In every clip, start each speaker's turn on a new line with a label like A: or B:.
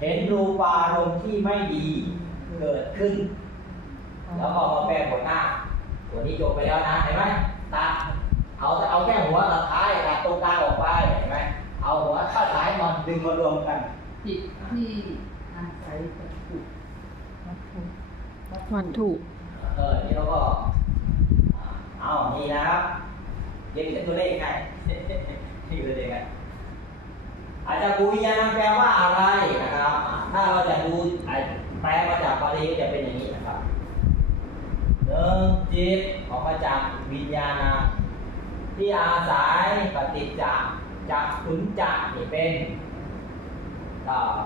A: เห็นรูปารมณ์ที่ไม่ดีเกิดขึ้น แล้วก็มาแปลผลหน้า ตัวนี้จบไปแล้วนะเห็นไหมตัดเอาเอาแค่หัวกับท้ายตัดตรงกลางออกไปเห็นไหมเอาหัวข้าท้ายมาดึงมารวมกัน
B: จิตที่อาศัยจักขุวัตถุ
C: วัตถุ
A: เออนี่เราก็เอานี่นะครับเย็นเป็นตัวเลขไงนี่คือตัวเลขไง อาจจะกูวิญญาณแปลว่าอะไรนะครับ ถ้าเราจะดูแปลมาจากบาลีก็จะเป็นอย่างนี้นะครับหนึ่งจิตออกมาจากวิญญาณที่อาศัยปฏิจจาจากขุนจักนี่เป็น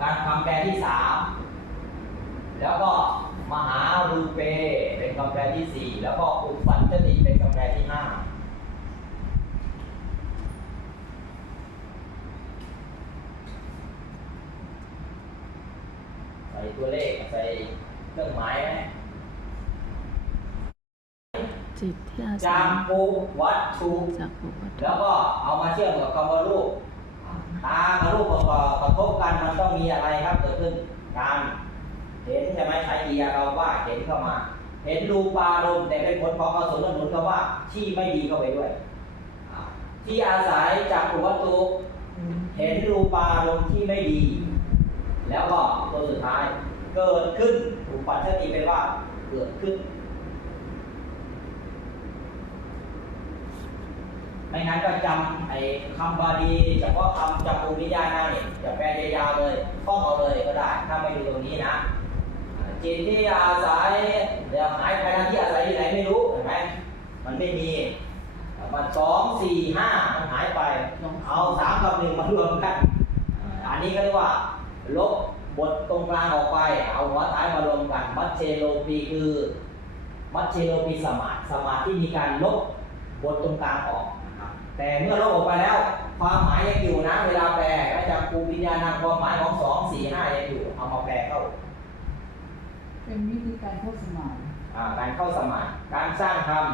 A: การคำแปลที่สามแล้วก็มหารูเปเป็นคำแปลที่สี่แล้วก็อุปัญชติเป็นคำแปลที่ห้าใส่ ตัวเลขใส่เครื่องหมายไหม
C: จิตที่อาศั
A: จายมปูวัตถุ
C: จากภูวัตถุ
A: แล้วก็เอามาเชื่อมกับคำว่ารูป ตากับรูปประกอบกระทบกันมันต้องมีอะไรครับเกิดขึ้นการเห็นใช่ไหมใช้ดียเราว่าเห็นเข้ามา เห็นรูปารมณ์แต่เป็นผลของอสุรหนุนคำว่าที่ไม่ดีเข้าไปด้วยอ่าที่อาศัยจากวัตถุ เห็นรูปารมณ์ที่ไม่ดี แล้วก็ตัวสุดท้าย เกิดขึ้นถูกปัชฌติเป็นว่า เกิดขึ้น ไม่งั้นก็จำไอ้คำบาลีเฉพาะคำจำปูนิยานาเนี่ยจะแปลยาวเลยท่องเอาเลยก็ได้ ถ้าไม่ดูตรงนี้นะจิตที่อาศัยเดี๋ยวหายไปนะที่อาศัยที่ไหนไม่รู้เห็นไหมมันไม่มีมันสองสี่ห้ามันหายไป เอาสามกับหนึ่งมารวมกัน อันนี้ก็เรียกว่า ลบบทตรงกลางออกไป เอาหัวท้ายมารวมกัน มัชเชโลปีคือ มัชเชโลปีสมาธิสมาธิที่มีการลบบทตรงกลางออกนะครับแต่เมื่อลบออกไปแล้ว ความหมายยังอยู่นะเวลาแปลก็จะปูวิญญาณความหมายของสองสี่ห้ายังอยู่ เอามาแปลเข้า
B: เป็นวิธีการเข้าสมาธิ
A: อ่าการเข้าสมาธิการสร้างธรรม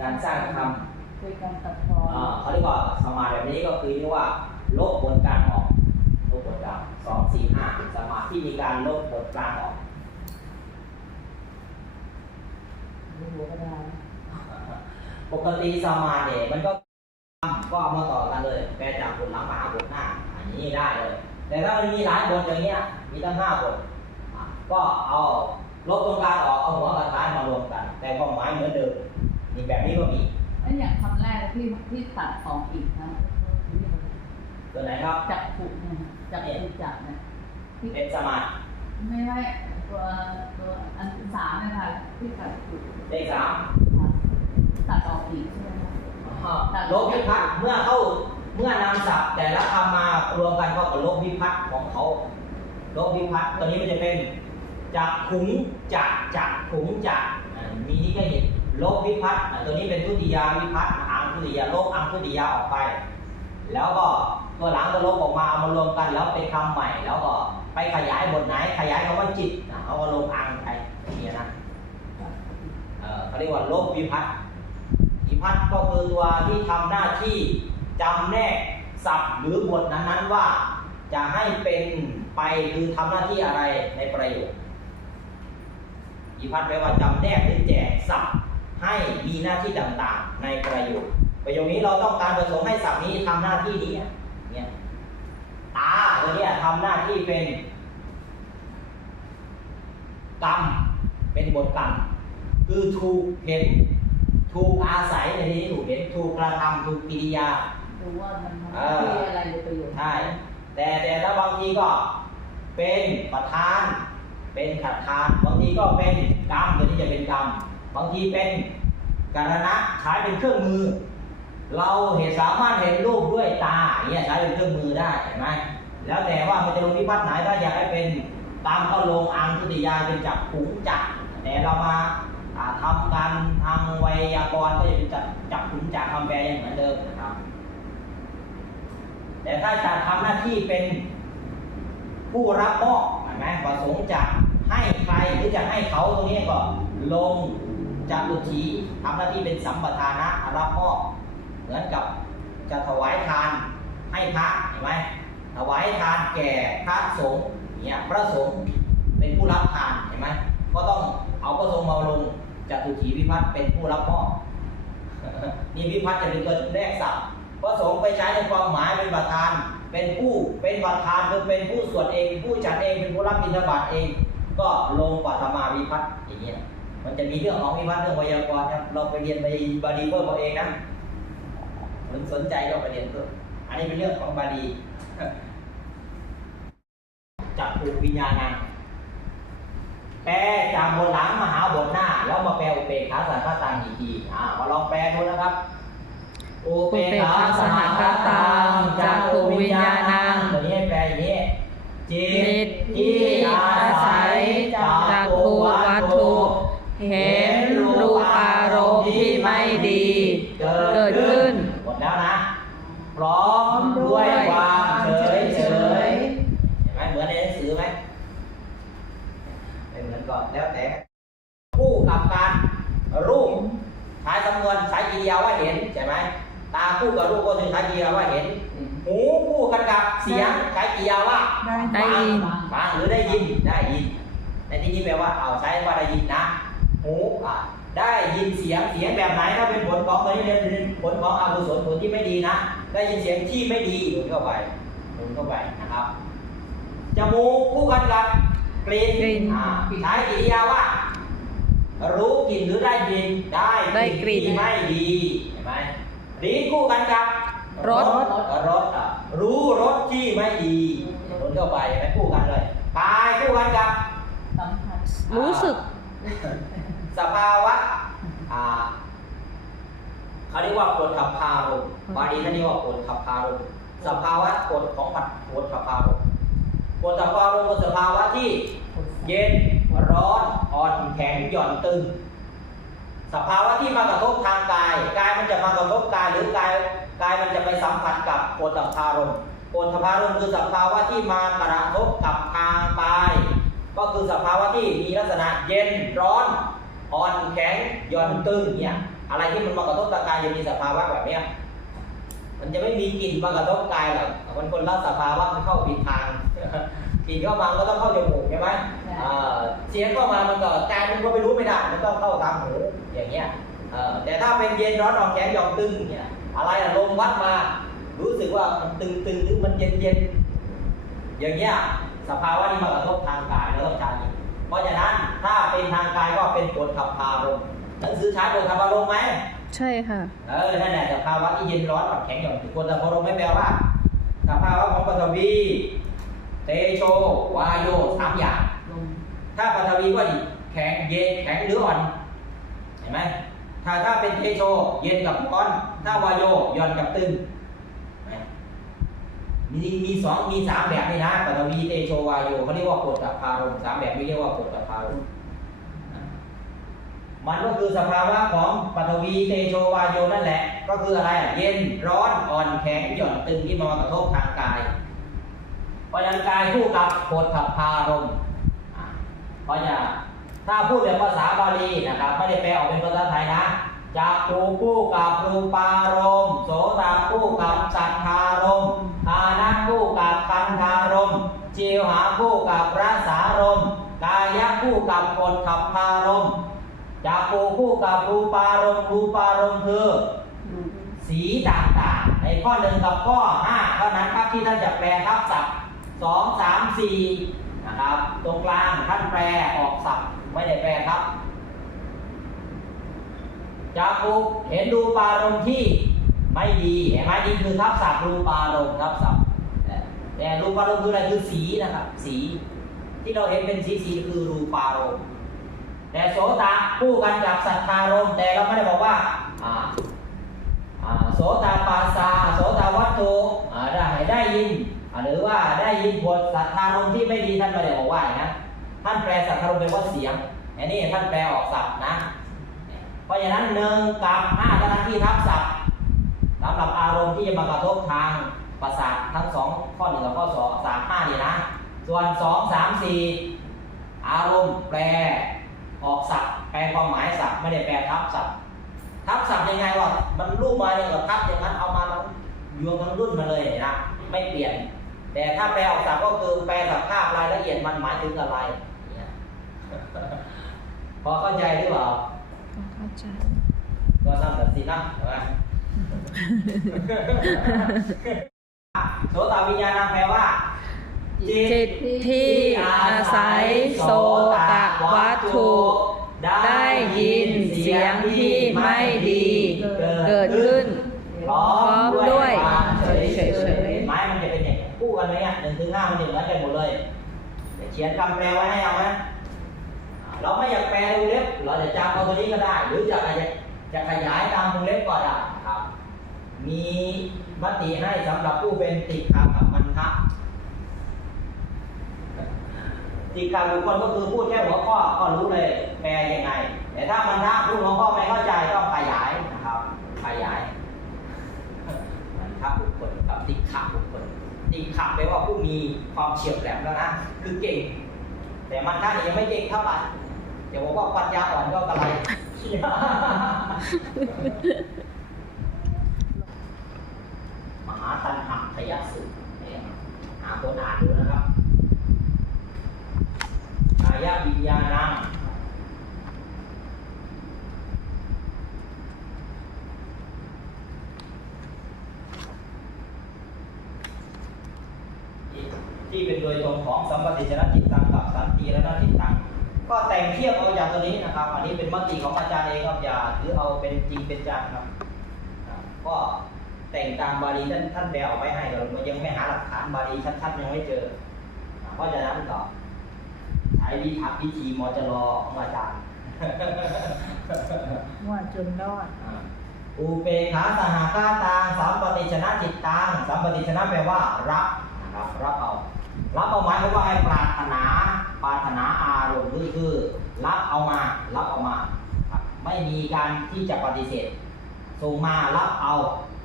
A: การสร้างธรรม
B: เป็นการตัดทอน
A: อ่าเขาเรียกว่าสมาธิแบบนี้ก็คือเรียกว่า ลบบทกลางออกลบบทกลางสองสี่ห้าสมาธิที่มีการลบบทกลางออก
B: หัวกระดาษ
A: ปกติสมาธิเนี่ยมันก็ก็เอามาต่อกันเลย แปลจากบทหลังมาหาบทหน้า อันนี้ได้เลย แต่ถ้ามันมีหลายบทอย่างเงี้ย มีตั้งห้าบทอะก็เอาลบตรงกลางออก เอาหัวกับท้ายมารวมกัน แต่ความหมายเหมือนเดิมนี่แบบนี้ก็มี
B: ไอ้อย่างคำแรกที่ที่ตัดของอีกนะ
A: ตัวไหนครับ
B: จักขุเนี่ยจักขุจักเนี่ยที่
A: เป็นสมาธิ
B: ไม่ไม่ ตัวตัวอันที่สามเนี่ยค่ะที่ตัดขุ
A: เลขสาม
B: ตัดออกอีกใช่ไหมคะ
A: ลบวิพัฒน์เมื่อเข้าเมื่อนำศัพท์แต่ละคำมารวมกันก็กับลบวิพัฒน์ของเขาลบวิพัฒน์ตัวนี้มันจะเป็นจักขุงจักจักขุงจักอ่ามีที่แค่เห็นลบวิพัฒน์อ่าตัวนี้เป็นทุติยาวิพัฒน์อังทุติยาลบอังทุติยาออกไป แล้วก็ตัวหลังก็ลบออกมาเอามารวมกันแล้วเป็นคำใหม่แล้วก็ ไปขยายบทไหน ขยายคำว่าจิตอะเอาลงอังไปอย่างนี้นะเขาเรียกว่าลบวิพัฒน์วิพัฒน์ก็คือตัวที่ทำหน้าที่จำแนกศัพท์หรือบทนั้นๆว่าจะให้เป็นไปคือทำหน้าที่อะไรในประโยควิพัฒน์แปลว่าจำแนกหรือแจกศัพท์ให้มีหน้าที่ต่างๆ ในประโยคประโยคนี้เราต้องการประสงค์ให้ศัพท์นี้ทำหน้าที่นี้ ตาตัวเนี้ยทำหน้าที่เป็นกรรมเป็นบทกรรมคือถูกเห็น ถูกอาศัยในที่นี้ถูกเห็นถูกกระทำถูกกิริยา
B: ดูว่ามันทำมีอะไรหรือประโยชน์
A: ใช่แต่แต่ถ้าบางทีก็เป็นประธาน เป็นขัดทาน บางทีก็เป็นกรรมตัวนี้จะเป็นกรรม บางทีเป็นการณะใช้เป็นเครื่องมือ เราเห็นสามารถเห็นรูปด้วยตาเงี้ยใช้เป็นเครื่องมือได้เห็นไหมแล้วแต่ว่ามันจะลงพิพัฒน์ไหนถ้าอยากให้เป็นตามเข้าลงอังทุติยาเป็นจับขุงจักแต่เรามาอ่าทำการทางไวยากรณ์ก็จะเป็นจับจับขุงจักรคำแปลยังเหมือนเดิมนะครับ แต่ถ้าจะทำหน้าที่เป็นผู้รับมอบเห็นไหมประสงค์จะให้ใครหรือจะให้เขาตรงนี้ก็ลงจากอุทีทำหน้าที่เป็นสัมปทานะรับมอบ มือนกับจะถวายทานให้พระเห็นไหมถวายทานแก่พระสงฆ์เนี่ยพระสงฆ์เป็นผู้รับทานเห็นไหมก็ต้องเอาพระสงฆ์มาลงจตุถีพิพัฒน์เป็นผู้รับมอบนี่พิพัฒน์จะเป็นตัวแรกศัพท์พระสงฆ์ไปใช้ในความหมายเป็นประธาน เป็นผู้เป็นประธานคือเป็นผู้สวดเอง ผู้จัดเองเป็นผู้รับบิณฑบาตเอง ก็ลงปัทมาวิพัฒน์อย่างเงี้ยมันจะมีเรื่องของวิพัฒน์เรื่องไวยากรณ์ครับเราไปเรียนไปบาลีเพิ่มเอาเองนะ มันสนใจก็ไปเรียนเพิ่มอันนี้เป็นเรื่องของบาลีจักรภูวิญญาณังแปลจากบนหลังมาหาบนหน้า แล้วมาแปลอุเบกขาสังฆตังอีกทีอ่ามาลองแปลดูนะครับอุเบกขาสหคตังจักรภูวิญญาณังตัวนี้แปลอย่างนี้จิตที่อาศัยจากรภูวัตถุ
C: เห็
A: คู่กับรูปก็ถึงใช้กิริยาว่าเห็น หูคู่กันกับเสียงใช้กิริยาว่า
C: ได้ยิน
A: ฟังหรือได้ยินได้ยิน ในที่นี้แปลว่าเอาใช้ว่าได้ยินนะ หูอะได้ยินเสียงเสียงแบบไหนถ้าเป็นผลของตอนนี้เรียนเป็นผลของอกุศลผลที่ไม่ดีนะ ได้ยินเสียงที่ไม่ดีหนุนเข้าไปหนุนเข้าไปนะครับจมูกคู่กันกับกลิ่น
C: กลิ่น
A: อ่าใช้กิริยาว่ารู้กลิ่นหรือได้กลิ่นได้
C: ได้กลิ่น
A: ที่ไม่ดี เห็นไหมลิ้นคู่กันกับ
C: รส
A: รสอะรู้รสที่ไม่ดีหนุนเข้าไปเห็นไหมคู่กันเลยกายคู่กันกับ
B: สัมผัส
C: รู้สึก
A: สภาวะอ่าเขาเรียกว่ากฎขับพารมณ์บาลีท่านเรียกว่ากฎขับพารมณ์สภาวะกฎของปัดกฎขับพารมณ์กฎขับพารมณ์คือสภาวะที่ เย็นร้อนอ่อนแข็งหย่อนตึง สภาวะที่มากระทบทางกาย กายมันจะมากระทบกายหรือกายกายมันจะไปสัมผัสกับโพธพารมณ์โพธพารมณ์คือสภาวะที่มากระทบกับทางกาย ก็คือสภาวะที่มีลักษณะเย็นร้อนอ่อนแข็งหย่อนตึงเนี่ยอะไรที่มันมากระทบทางกายจะมีสภาวะแบบเนี้ยมันจะไม่มีกลิ่นมากระทบกายหรอกมันคนละสภาวะมันเข้าผิดทางกลิ่นเข้ามาก็ต้องเข้าจมูกใช่ไหม เอ่อเสียงเข้ามามันก็กายมันก็ไม่รู้ไม่ได้มันต้องเข้าตามหูอย่างเงี้ยเอ่อแต่ถ้าเป็นเย็นร้อนอ่อนแข็งหย่อนตึงเนี่ยอะไรอะลมวัดมา รู้สึกว่ามันตึงตึงหรือมันเย็นเย็นอย่างเงี้ยสภาวะนี้มากระทบทางกายแล้วต้องใช้เพราะฉะนั้นถ้าเป็นทางกายก็เป็นปวดขับพารมณ์หนังสือใช้ปวดขับพารมณ์ไหม
C: ใช่ค่ะ
A: เออนั่นแหละสภาวะที่เย็นร้อนอ่อนแข็งหย่อนตึงปวดขับพารมณ์ไม่แปลว่าสภาวะของปฐวีเตโชวาโยสามอย่าง
B: ลง
A: ถ้าปฐวีก็แข็งเย็นแข็งหรืออ่อน เห็นไหมถ้าถ้าเป็นเทโช เย็นกับร้อน ถ้าวาโยย่อนกับตึงมีมีสองมีสามแบบนี่นะปฐวีเตโชวาโยเขาเรียกว่ากฎกับพารมสามแบบนี้เรียกว่ากฎกับพารมมันก็คือสภาวะของปฐวีเตโชวาโยนั่นแหละ ก็คืออะไรเย็นร้อนอ่อนแข็งหย่อนตึงที่มากระทบทางกายเพราะนั้นกายคู่กับโพธพารม เพราะฉะถ้าพูดแบบภาษาบาลีนะครับไม่ได้แปลออกเป็นภาษาไทยนะจักรูคู่กับรูปารมโสตาคู่กับสัทธารมณ์ทานะคู่กับคันธารมจิวหาคู่กับรสารมกายะคู่กับโพธพารมจักรูคู่กับรูปารมรูปารมคือสีต่างๆ ในข้อหนึ่งกับข้อห้าเท่านั้นครับที่ท่านจะแปลทับศัพท์สองสามสี่ นะครับ ตรงกลางท่านแปลออกศัพท์ไม่ได้แปลครับจากอุกเห็นรูปารมณ์ที่ไม่ดีเห็นไหมนี่คือทับศัพท์รูปารมณ์ทับศัพท์แต่รูปารมณ์คืออะไรคือสีนะครับ สีที่เราเห็นเป็นสีสีคือรูปารมณ์แต่โสตะคู่กันกับสัทธารมณ์แต่เราไม่ได้บอกว่าอ่าโสตาปาสาโสตาวัตถุได้ได้ยิน หรือว่าได้ยินบทสัทธารมที่ไม่ดีท่านไม่ได้บอกว่าอย่างนะท่านแปลสัทธารมเป็นว่าเสียงอันนี้ท่านแปลออกศัพท์นะ เพราะฉะนั้นหนึ่งกับห้าท่านที่ทับศัพท์สำหรับอารมณ์ที่จะมากระทบทางประสาททั้งสองข้อหนึ่งกับข้อสองสามห้านี่นะ ส่วนสองสามสี่อารมณ์แปลออกศัพท์แปลความหมายศัพท์ไม่ได้แปลทับศัพท์ทับศัพท์ยังไงวะมันรูปมาเนี่ยกับทับอย่างนั้นเอามามันยวงทั้งรุ่นมาเลยนะไม่เปลี่ยน แต่ถ้าแปลออกศัพท์ก็คือแปลสภาพรายละเอียดมันหมายถึงอะไร พอเข้าใจหรือเปล่า
C: เข้าใจ
A: ก็นั่นแบบสินะใช่ไหมโสตวิญญาณแปลว่า
C: จิตที่อาศัยโสตวัตถุ ได้ยินเสียงที่ไม่ดี เกิดขึ้น
A: พร้อม
C: ด้ว
A: ย นึ่งถึงห้ามันจะเหมือนกันหมดเลยเขียนคำแปลไว้ให้เอาไหมเราไม่อยากแปลวงเล็บเราจะจำเอาตัวนี้ก็ได้ หรือจะจะจะขยายตามวงเล็บก็ได้นะครับ มีมติให้สำหรับผู้เป็นติกากับมันทะติกาบุคคลก็คือพูดแค่หัวข้อก็รู้เลย แปลยังไง แต่ถ้ามันทะพูดหัวข้อไม่เข้าใจต้องขยายนะครับ ขยายมันทะบุคคลกับติกาบุคคล ติกาแปว่าผู้มีความเฉียบแหลมแล้วนะคือเก่ง แต่มันทะนี่ยังไม่เก่งเท่าไหร่อย่าบอกว่าปัญญาอ่อนก็กระไรมหาตันหักขยะสุเนี่ยหาคนอ่านดูนะครับอายะวิญญาณัง ที่เป็นโดยตรงของสัมปติชนะจิตตังกับสันติรณจิตตังก็แต่งเทียบเอาอย่างตัวนี้นะครับ อันนี้เป็นมติของอาจารย์เองครับอย่าถือเอาเป็นจริงเป็นจังครับอ่าก็แต่งตามบาลีท่านท่านแปลเอาไว้ให้เรายังไม่หาหลักฐานบาลีชัดๆยังไม่เจออ่าเพราะฉะนั้นก็ใช้วิธีวิธีมจรของอาจารย์
B: มั่วจนรอด
A: อ่าอุเปขาสหกาตังสัมปติชนะจิตตังสัมปติชนะแปลว่า รับนะครับรับเอา รับเอาหมายความว่าให้ปรารถนาปรารถนาอารมณ์คือคือ รับเอามา รับเอามาครับไม่มีการที่จะปฏิเสธ ส่งมารับเอา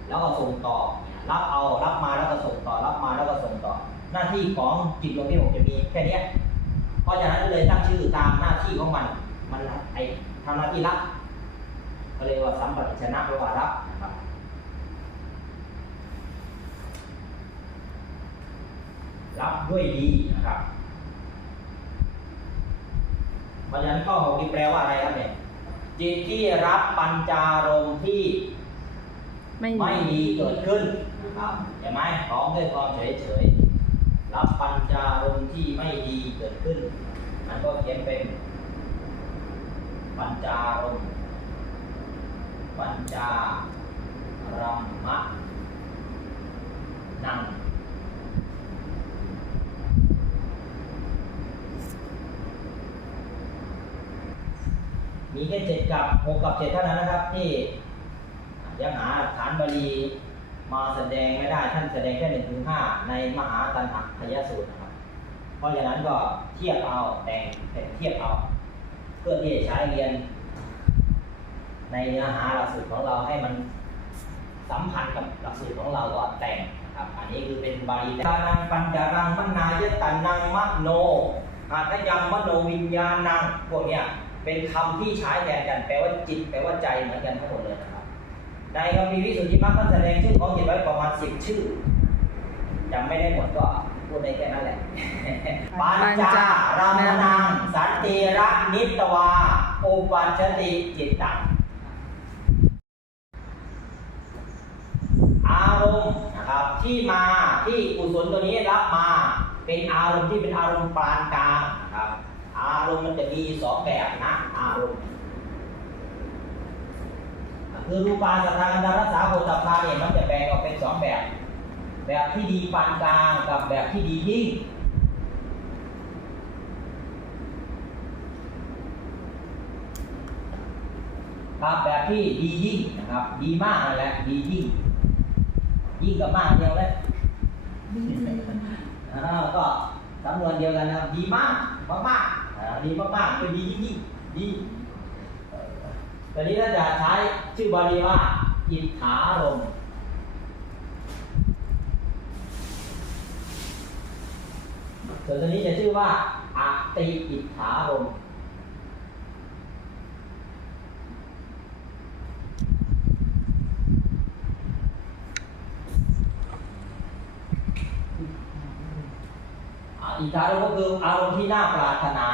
A: แล้วก็ส่งต่อ รับเอารับมาแล้วก็ส่งต่อ รับมาแล้วก็ส่งต่อ หน้าที่ของจิตดวงที่หกจะมีแค่เนี้ยเพราะฉะนั้นก็เลยตั้งชื่อตามหน้าที่ของมัน มันไอทำหน้าที่รับก็เลยว่าสัมปติชนะแปลว่ารับนะค รับรับด้วยดีนะครับเพราะฉะนั้นข้อหกนี่แปลว่าอะไรครับเนี่ยจิตที่รับปัญจารมณ์ที่
C: ไม่
A: ไม่ดีเกิดขึ้นนะครับเห็นไหมพร้อมด้วยความเฉยเฉยๆรับปัญจารมณ์ที่ไม่ดีเกิดขึ้นมันก็เขียนเป็น ปัญจารมณ์ปัญจารัมมะนัง มีแค่เจ็ดกับหกกับเจ็ดเท่านั้นนะครับ ที่ยังหาฐานบาลีมาแสดงไม่ได้ท่านแสดงแค่หนึ่งถึงห้าในมหาตันหคยสูตรนะครับ เพราะฉะนั้นก็เทียบเอาแต่งแต่เทียบเอา เพื่อที่จะใช้เรียน ในเนื้อหาหลักสูตรของเราให้มันสัมพันธ์กับหลักสูตรของเราก็แต่งครับอันนี้คือเป็นบาลีตานังปัญจารังมนายตันนังมโนอาทยังมโนวิญญาณังพวกเนี้ย เป็นคำที่ใช้แทนกัน แปลว่าจิต แปลว่าใจเหมือนกันทั้งหมดเลยนะครับ ในคำพีวิสุทธิมรรคท่านแสดงชื่อของจิตไว้ประมาณสิบชื่อจำไม่ได้หมดก็พูดได้แค่นั้นแหละ ปัญจารามนัง สันติระนิตวาอุปัชชติจิตตังอารมณ์นะครับ ที่มาที่กุศลตัวนี้รับมา เป็นอารมณ์ที่เป็นอารมณ์ปานกลางนะครับอารมณ์มันจะมีสองแบบนะอารมณ์คือรูปาสทากันดารสาโพธพาเนี่ยมันจะแบ่งออกเป็นสองแบบ แบบที่ดีปานกลางกับแบบที่ดียิ่งครับแบบที่ดียิ่งนะครับ ดีมากนั่นแหละดียิ่ง ยิ่งกับมากเดียวเลยอ่าก็สำนวนเดียวกันนะครับดีมากมากมากๆอ่า ดีมากมากๆคือดียิ่งดีตอนนี้ถ้าจะใช้ชื่อบาลีว่าอิทธารมส่วนตัวนี้จะชื่อว่าอติอิทธารมอิทธารมก็คืออารมณ์ที่น่าปรารถนา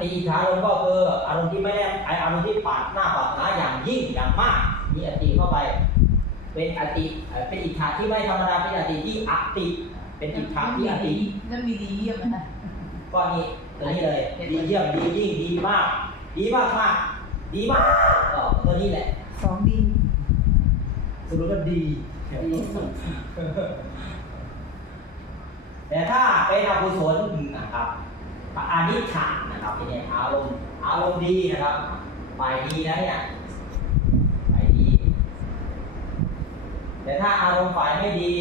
A: ติอิทธารมณ์ก็คืออารมณ์ที่ไม่ได้ไออารมณ์ที่ปรารถนาปรารถนาอย่างยิ่งอย่างมาก มีอติเข้าไป เป็นอติเอ่อเป็นอิทธาที่ไม่ธรรมดาเป็นอติที่อติเป็นอิทธาที่อติ
B: แล้วมีดีเยี่ยมนะ
A: ก็นี่ตัวนี้เลยดีเยี่ยมดียิ่งดีมาก ดีมากมากดีมากก็ตัวนี้แหละ
B: สองดี
A: สรุปว่าดี
B: ดีสุด
A: แต่ถ้าเป็นอกุศลนะครับ อานิจฉานะครับที่เนี่ยอารมณ์อารมณ์ดีนะครับฝ่ายดีนะเนี่ยฝ่ายดี แต่ถ้าอารมณ์ฝ่ายไม่ดี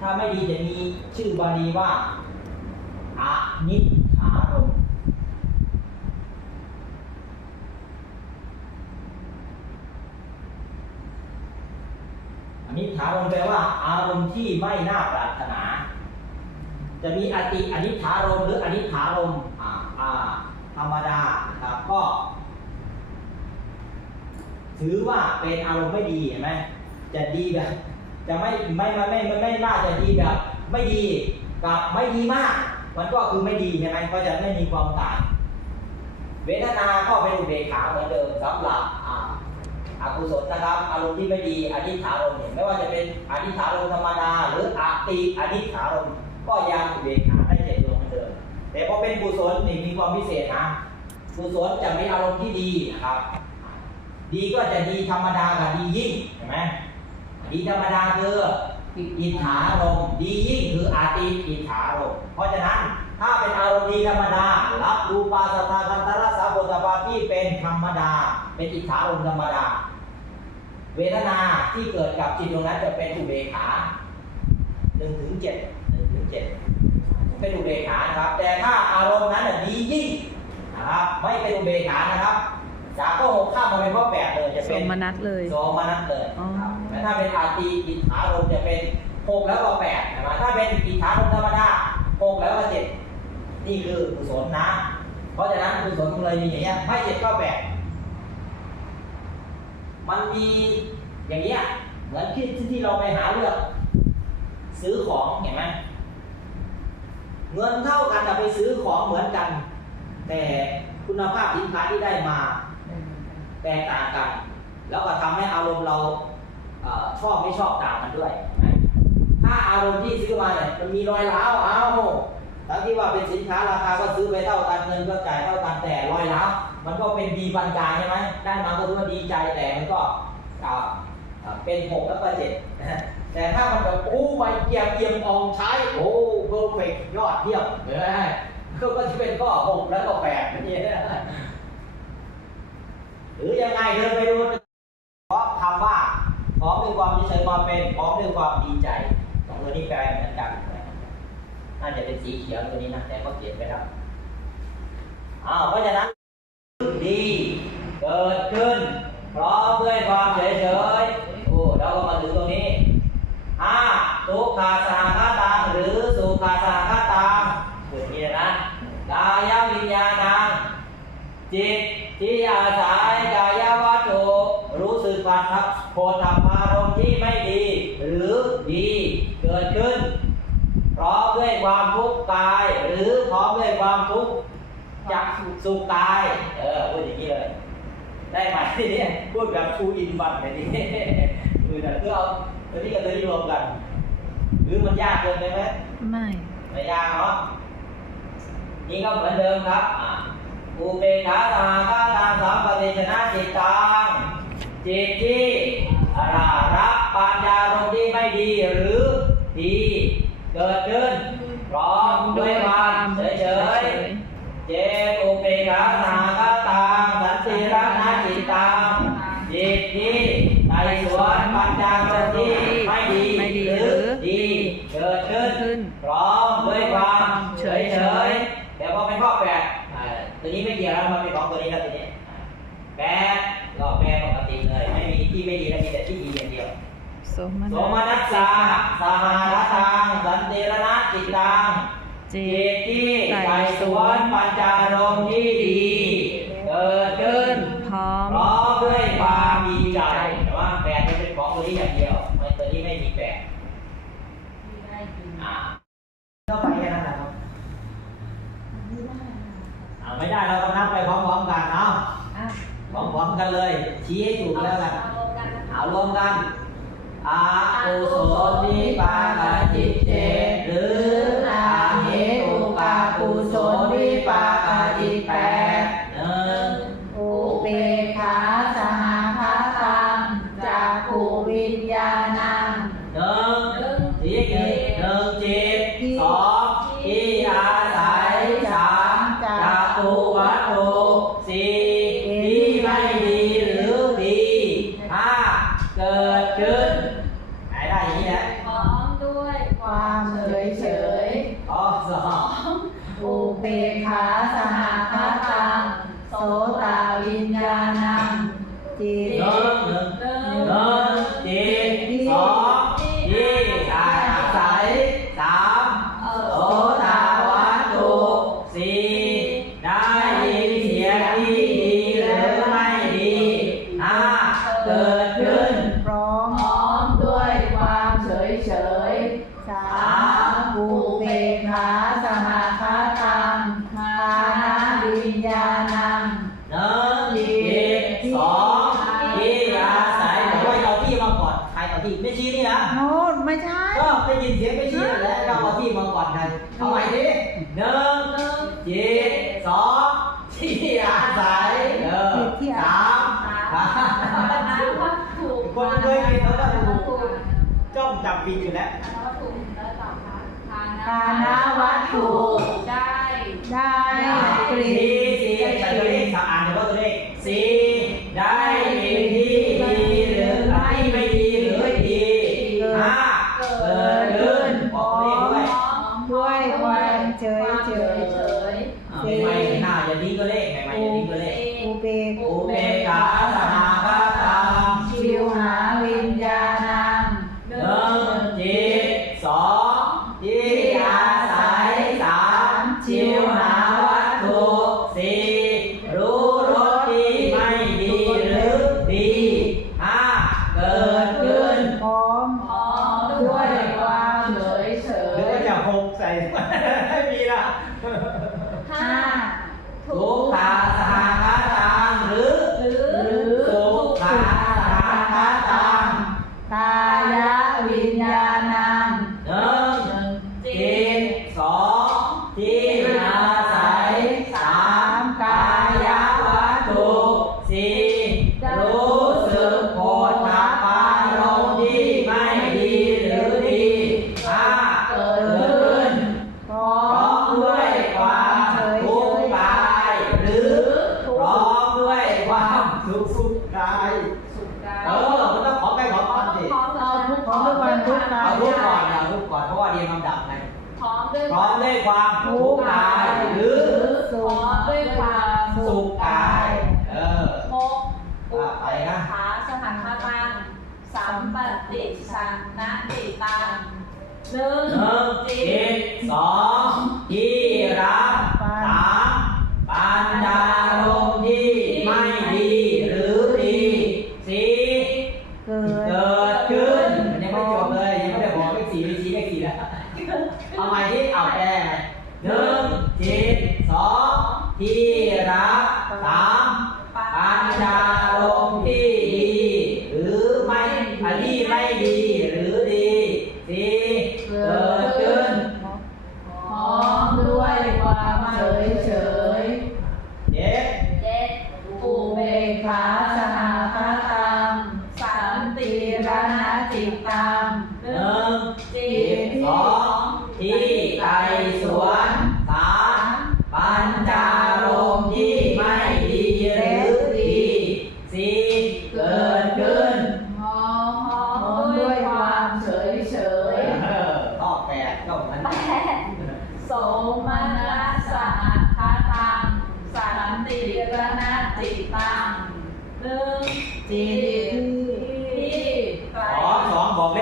A: ถ้าไม่ดีจะมีชื่อบาลีว่าอานิจฉารมณ์ อนนี้ถารมแปลว่า อารมณ์ที่ไม่น่าปรารถนา จะมีอติอนิถารมหรืออนิถารมอ่าอ่าธรรมดาครับก็ ถือว่าเป็นอารมณ์ไม่ดีเห็นไหมจะดีแบบจะไม่ไม่ไม่ไม่ไม่ไม่น่าจะดีแบบไม่ดีกับไม่ดีมาก มันก็คือไม่ดีใช่ไหมก็จะไม่มีความต่างเวทนา ก็เป็นอุเบกขาเหมือนเดิมสำหรับ อกุศลนะครับ อารมณ์ที่ไม่ดีอนิถารมเนี่ยไม่ว่าจะเป็นอนิถารมธรรมดา หรืออติอนิถารมก็ยังอุเบกขาได้เจ็ดดวงเหมือนเดิมแต่พอเป็นกุศลนี่มีความพิเศษนะกุศลจะมีอารมณ์ที่ดีนะครับ ดีก็จะดีธรรมดากับดียิ่งเห็นไหมดีธรรมดาคืออิทธารมดียิ่งคืออาติอิทธารมเพราะฉะนั้นถ้าเป็นอารมณ์ดีธรรมดารับรูปาสตาคันตระสาโบตปาที่เป็นธรรมดา เป็นอิทธารมธรรมดา เวทนาที่เกิดกับจิตดวงนั้นจะเป็นอุเบกขาหนึ่งถึงเจ็ดหนึ่งถึงเจ็ดเป็นอุเบกขานะครับ แต่ถ้าอารมณ์นั้นน่ะดียิ่งนะครับไม่เป็นอุเบกขานะครับจากข้อหกข้ามมาเป็นข้อแปดเลยจะ
C: ส
A: เป็น
C: มนัตเลย
A: โสมนัสเลย
C: อ๋อ
A: ครับแต่ถ้าเป็นอาตีอิทธารมณ์จะเป็นหกแล้วก็แปดนะถ้าเป็นอิทธารมณ์ธรรมดาหกแล้วก็เจ็ดนี่คือกุศลนะ เพราะฉะนั้นกุศลมันเลยมีอย่างเงี้ยไม่เจ็ดก็แปด มันมีอย่างเงี้ยเหมือนที่ที่เราไปหาเลือก ซื้อของเห็นไหมเงินเท่ากันแต่ไปซื้อของเหมือนกัน แต่คุณภาพสินค้าที่ได้มาแตกต่างกัน แล้วก็ทำให้อารมณ์เราชอบไม่ชอบต่างกันด้วย ถ้าอารมณ์ที่ซื้อมาเนี่ยมันมีรอยร้าวเอาทั้งที่ว่าเป็นสินค้าราคาก็ซื้อไปเท่ากันเงินก็จ่ายเท่ากันแต่รอยร้าว มันก็เป็นดีบรรยายใช่ไหมได้มาก็ถือว่าดีใจแต่มันก็อ่าเป็นหกแล้วก็เจ็ดแต่ถ้ามันแบบโอ้ใบเกียมเกียมอองใช้โอ้เพอร์เฟกยอดเยี่ยมเห็นไหมก็ก็จะเป็นข้อหกแล้วก็แปดนี้หรือยังไงเดินไปดูเพราะคำว่าพร้อมด้วยความเฉยๆมาเป็นพร้อมด้วยความดีใจสองตัวนี้แปลเหมือนกันน่าจะเป็นสีเขียวตัวนี้นะแต่ก็เขียนไปแล้วอ้าวเพราะฉะนั้น ดีเกิดขึ้น พร้อมด้วยความเฉยๆโอ้เราก็มาถึงตรงนี้ห้าทุกขาสหคตังหรือสุขาสหคตังคืออย่างนี้นะกายวิญญาณังจิตที่อาศัยกายวัตถุรู้สึกปัทับโพธพารมที่ไม่ดี หรือดีเกิดขึ้น พร้อมด้วยความทุกข์กาย หรือพร้อมด้วยความทุกข์ จากสุขกาย เออพูดอย่างนี้เลย ได้ไหมทีนี้พูดแบบชูอินบัตแบบนี้คือแต่เพื่อเอาตัวนี้กับตัวนี้รวมกัน หรือมันยากเกินไปไหม
C: ไม่
A: ไม่ยากเนาะนี่ก็เหมือนเดิมครับอะอุเบกขาตาคาตาสัมปติชนะจิตตังจิตที่รารับ เจที่ใจสวนปัญจารมที่ดีเกิดขึ้น
C: พร้อม
A: พร้อมด้วยความมีใจแต่ว่าแปดไม่เป็นของตัวนี้อย่างเดียวมันตัวนี้ไม่มีแปด
B: ก็
A: ไปแค่นั้นแหละครับ
B: ไม่ได้
A: เราต้องนับไปพร้อมๆกันเนาะพร้อมๆกันเลย ชี้ให้ถูกแล้ว
B: กัน
A: เอารวมกันอาอุโสนิปาตจิต
C: เจ sim 一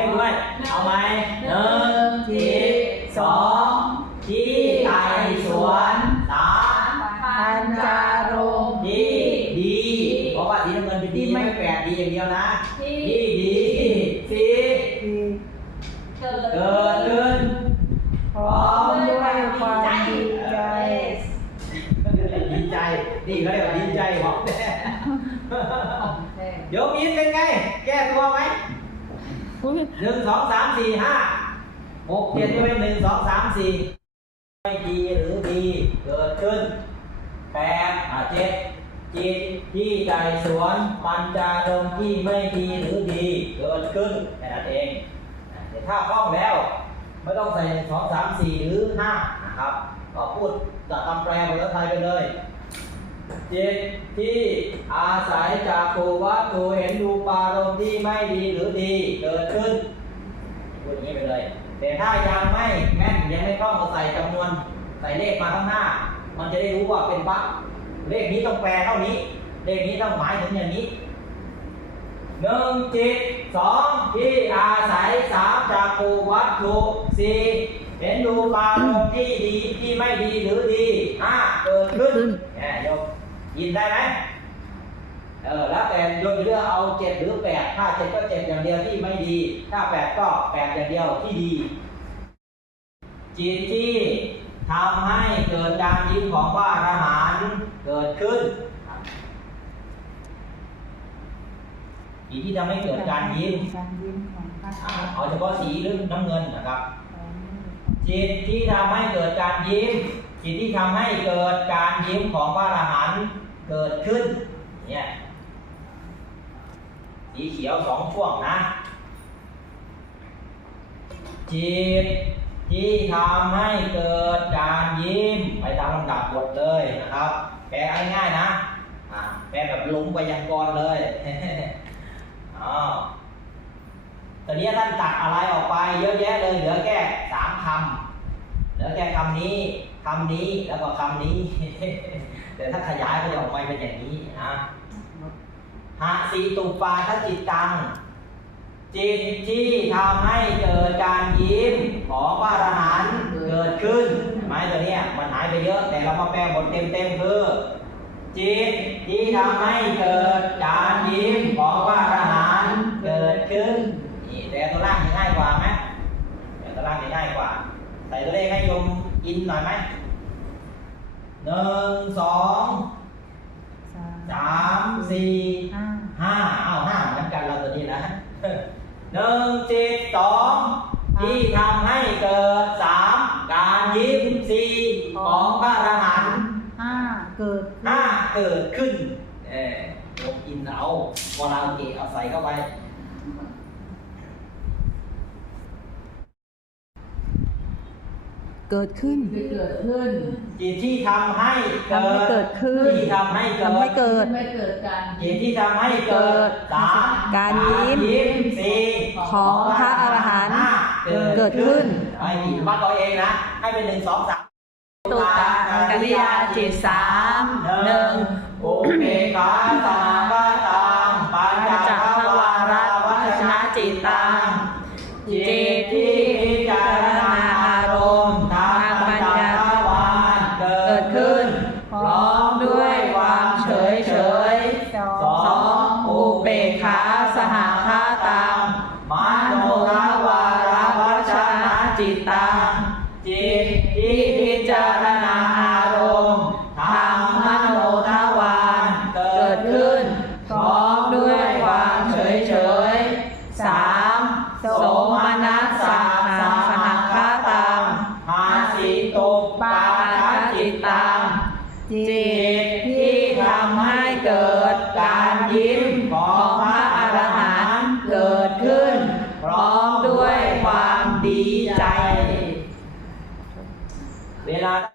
C: ง
A: ด้
B: วย
C: เอา
A: ไหมหนึ่
C: งที
A: สองที่ไต่สวนสามพันจารุงดีดี เพ
C: ราะว่า
A: สีน้ำเงิน
C: เป็
A: นดีไม่แปดดีอ
C: ย่าง
A: เดี
C: ยว
A: นะ
B: หนึ่ง
A: สองสามสี่ห้าหกเจ็ดจะเป็นหนึ่งสองสามสี่ไม่ดีหรือดีเกิดขึ้นแปดอะเจ็ดจิตที่ใจสวนปัญจารมณ์ที่ไม่ดีหรือดีเกิดขึ้นแค่นั้นเองอะเดี๋ยวถ้าคล่องแล้ว ไม่ต้องใส่หนึ่งสองสามสี่หรือห้านะครับก็พูดจากคำแปลภาษาไทยไปเลย จิตที่อาศัยจากภูวัตถุเห็นรูปารมณ์ที่ไม่ดีหรือดีเกิดขึ้นพูดอย่างนี้ไปเลย แต่ถ้ายังไม่แม่นยังไม่คล่องก็ใส่จำนวนใส่เลขมาข้างหน้า มันจะได้รู้ว่าเป็นบั๊กเลขนี้ต้องแปลเท่านี้ เลขนี้ต้องหมายถึงอย่างนี้หนึ่งจิตสองที่อาศัยสามจากภูวัตถุสี่เห็นรูปารมณ์ที่ดีที่ไม่ดีหรือดีห้าเกิดขึ้นเนี่ ยโยมยินได้ไหมเออแล้วแต่โยมจะเลือกเอาเจ็ดหรือแปดถ้าเจ็ดก็เจ็ดอย่างเดียวที่ไม่ดี ถ้าแปดก็แปดอย่างเดียวที่ดี จิตที่ทำให้เกิดการยิ้มของพระอรหันต์เกิดขึ้นจิตที่ทำให้เกิดการยิ้ม
B: การยิ้มของพระ
A: อ่าเอาเฉพาะสีหรือน้ำเงินนะครับ จิตที่ทำให้เกิดการยิ้ม จิตที่ทำให้เกิดการยิ้มของพระอรหันต์เกิดขึ้นเนี่ยสีเขียวสองช่วงนะ จิตที่ทำให้เกิดการยิ้มไปตามลำดับบทเลยนะครับ แปลง่ายๆนะแปลแบบลงไปยังกรเลยอ้าวต อนนี้ท่านตัดอะไรออกไป เยอะแยะเลยเหลือแค่สามคำเหลือแค่คำนี้คำนี้แล้วก็คำนี้ แต่ถ้าขยายก็จะออกมาเป็นอย่างนี้นะหาสีตุปาทจิตตังจิตที่ทำให้เกิดการยิ้มของพระอรหันต์เกิดขึ้นห็นไหมตัวเนี้ยมันหายไปเยอะ แต่เรามาแปลบทเต็มๆคือจิตที่ทำให้เกิดการยิ้มของพระอรหันต์เกิดขึ้น ล่างจะง่ายกว่าไหมแต่ตัวล่างจะง่ายกว่า ใส่ตัวเลขให้โยมอินหน่อยไหมหนึ่งสอง
B: สาม
A: สามสี่
B: ห้า
A: ห้าเอาห้าเหมือนกันเราตัวนี้นะหนึ่งจิตสองที่ทำให้เกิดสามการยิ้มสี่ของพระอรหันต์
B: ห้าเกิด
A: ห้าเกิดขึ้นเออลงอินเอาวอลาเกะเอาใส่เข้าไป
C: เกิดขึ้น
B: ที่เกิดขึ้น
A: จิตที่ทำให้
C: ทำให้เกิดขึ้น
A: ที่ทำให้เกิ
C: ทำให้
A: ด
C: เกิด
B: ไม่เกิดการ
A: จิตที่ทำให้เกิดสาม
C: การยิ้ม
A: ยิ้มสี่
C: ของพระอรหันต์
A: ห้า
C: เกิดขึ้น
A: ให้อีกวัดเอาเองนะ ให้เป็นหนึ่งสองสาม
C: ตุตะกริยาจิตสามหนึ่ง
A: อุเบกขาสมา